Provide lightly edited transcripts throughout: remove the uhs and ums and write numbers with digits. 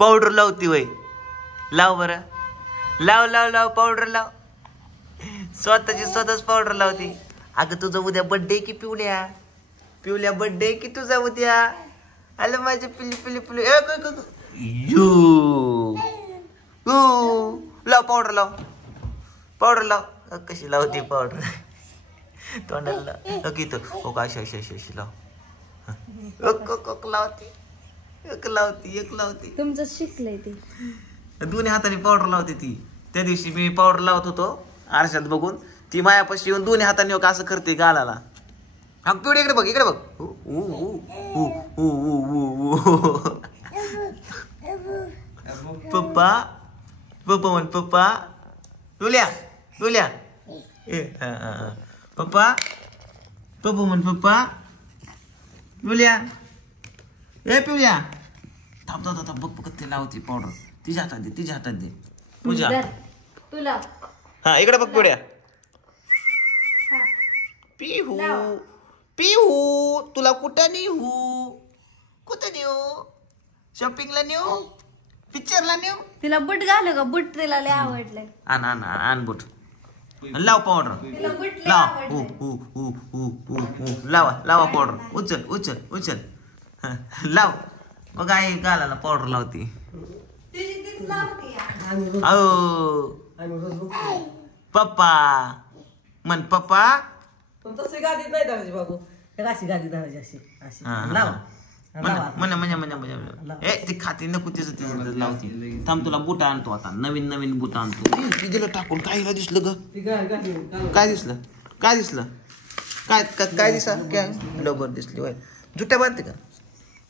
Powder लावती वय लाव बरं लाव लाव लाव पावडर लाव स्वतःची स्वतःच पावडर लावती. अगं तुझा उद्या बर्थडे की पिवल्या पिवल्या बर्थडे की तुझा उद्या आलं माझे पिल्ली पिल्ली पिल्ली लाव पावडर लाव कशी लावते पावडर तोंडाला लाव अशी अशी अशी अशी लाव लावते एक लावती तुमचं शिकलंय ते दोन्ही हाताने पावडर लावते ती. त्या दिवशी मी पावडर लावत होतो आरशात बघून ती मायापाशी येऊन दोन्ही हाताने असं करते गालाला. पिवडे इकडे बघ पप्पा पप्पा म्हण पप्पा पिवल्या पप्पा पप्पा म्हण पप्पा पिवल्या पिवल्या थांब बघ ते लावती पावडर तिच्या हातात दे पूजा तुला हा इकडे बघ पिवड्या पिहू पिहू तुला कुठं नेऊ शॉपिंगला नेऊ पिक्चरला नेऊ. तिला बुट घाल का बुट तिला लय आवडलंय. आण बुट लाव पावडर लावा पावडर उचल लाव बघ आई गालाला पावडर लावती. पप्पा म्हण पप्पा तशी गादी नाही धरायची बाबू अशी गादी धरायची अशी ती खाती नको तिचं लावती. थांब तुला बुट आणतो आता नवीन बुट आणतो. दिलं टाकून काय दिसलं ग काय दिसलं काय दिसलं काय लवकर दिसली वय जुट्या बांधते का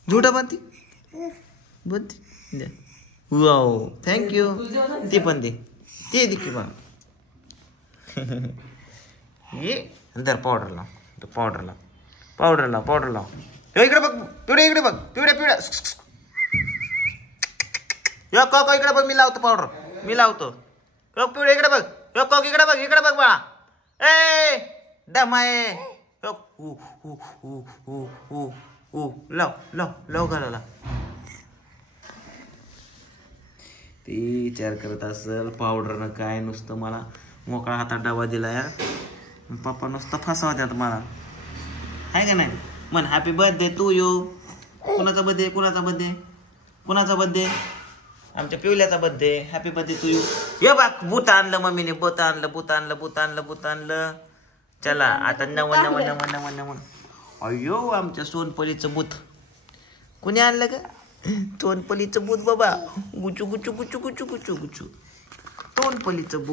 जुटा बांधती वाव थँक्यू ती पण दे ते दे की बा ये अंदर पावडर लाव इकडे बघ पिवड्या इकडे बघ मी लावतो पावडर पिवड्या इकडे बघ बाळा ए दमाये लाव घालाला. ती विचार करत असेल पावडरनं काय नुसतं मला मोकळा हातात डबा दिला या पप्पा नुसतं फसवत्यात मला आहे का नाही. म्हण हॅपी बर्थडे टू यू. कुणाचा बर्थडे आमच्या पिवल्याचा birthday. Happy birthday to you. ये बघ बूट आणलं मम्मीने बूट आणलं चला आता नवं अयो आमच्या सोनपलीचं बूट कुणी आणलं का सोनपलीचं बूट बाबा गुचू तोंडपलीचं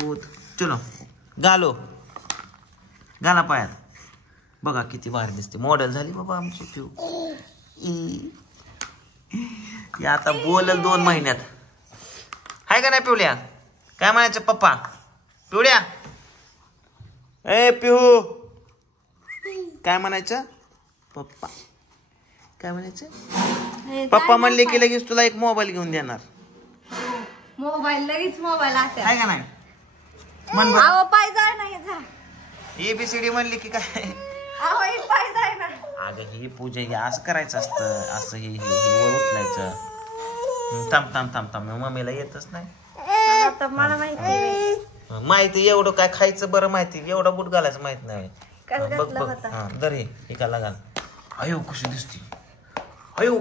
बूट चलो घाला पायात. बघा किती भारी दिसते मॉडेल झाली बाबा आमची पिऊ. आता बोलल 2 महिन्यात हाय का नाही पिवल्या काय म्हणायचं पप्पा पिवल्या ए पिहू काय म्हणायचं पप्पा काय म्हणायचं पप्पा म्हणले की लगेच तुला एक मोबाईल घेऊन देणार. लगेच मोबाईल आहे का नाही ABCD म्हणली की काय अगं ही पूजा हे असं करायचं असतं असं हे वर उचलायचं. थांब मम्मीला येतच नाही मला माहिती एवढं काय खायचं बरं माहिती एवढा बूट घालायचं माहित नाही. बघ हा दर हे घाल अयो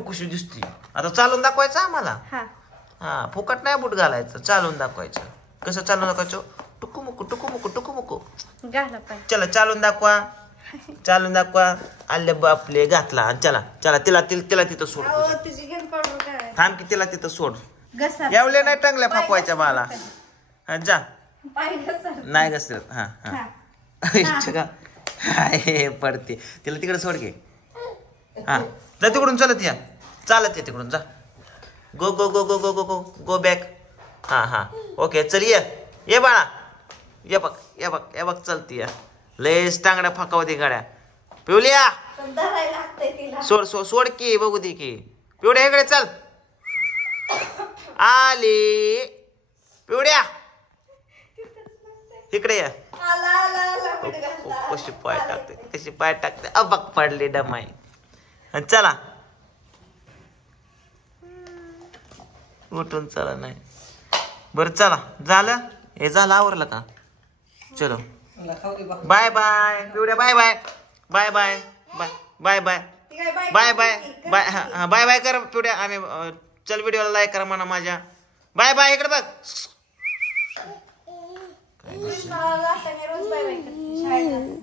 कशी दिसती आता चालून दाखवायचं आम्हाला. हा फुकट नाही बूट घालायचं चालून दाखवायचं. कसं चालून दाखवायचं टुकू चला चालून दाखवा आले बापले घातला चला तिला तिथं सोड. थांब की तिला तिथं सोड एवढे नाही टंगल्या फाकवायच्या मला जा नाही घसरत हा पडते तिला तिकडे सोड घे. हा जा तिकडून चालत या तिकडून जा गो बॅक. हा ओके चल ये बाळा ये बघ चलती या लयच टांगड्या फाकावती गाड्या. पिवल्या सोड की बघू दे की पिवड्या इकडे चल आली पिवड्या इकडे या. कशी पाय टाकते अबक पडली डमाई चला उठून चला नाही. बरं चला झालं हे झालं आवरलं का. चलो बाय बाय पिवड्या bye bye bye bye bye bye bye bye bye bye हा बाय बाय कर पिवड्या. आम्ही चल व्हिडिओला लाईक करा म्हणा माझ्या. बाय बाय इकडे बघ. रोज बाय बाय करते शाळेत.